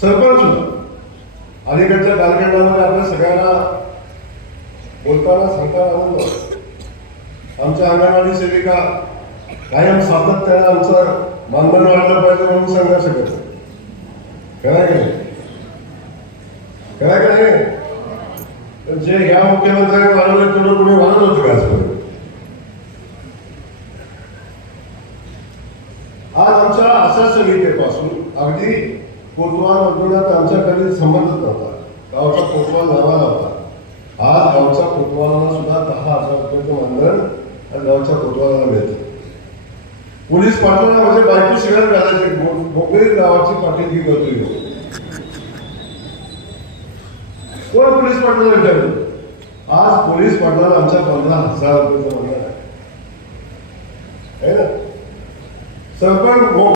सरपंच अलीकडच्या कालखंडामध्ये आपल्या सगळ्यांना बोलताना सांगताना आवडलं. आमच्या अंगणवाडी सेविका कायम सातत्याने आमचं मानधन वाढलं पाहिजे म्हणून सांगू शकत कळाय की नाही, कळाय की नाही. जे ह्या मुख्यमंत्र्यांनी वाढवले तेवढं कुणी वाढत होतं का आजपर्यंत. आज आमच्या अशा समितीपासून अगदी कोतवाल वगैरे आमच्या कधी संबंधच नव्हता. गावचा कोतवाल लावायला होता. आज गावच्या कोतवालांना सुद्धा 10,000 रुपयाचं मानधन गावच्या कोतवालांना मिळतं. पोलीस पाटलांना म्हणजे बायको शिवाय घालायचे मोकळी गावाची पाटीलकी करतोय. कोण पोलीस पाटलाला विचारलं. आज पोलीस पाटलाला आमच्या 15,000 रुपयाचं मानधन आहे ना. सरपंच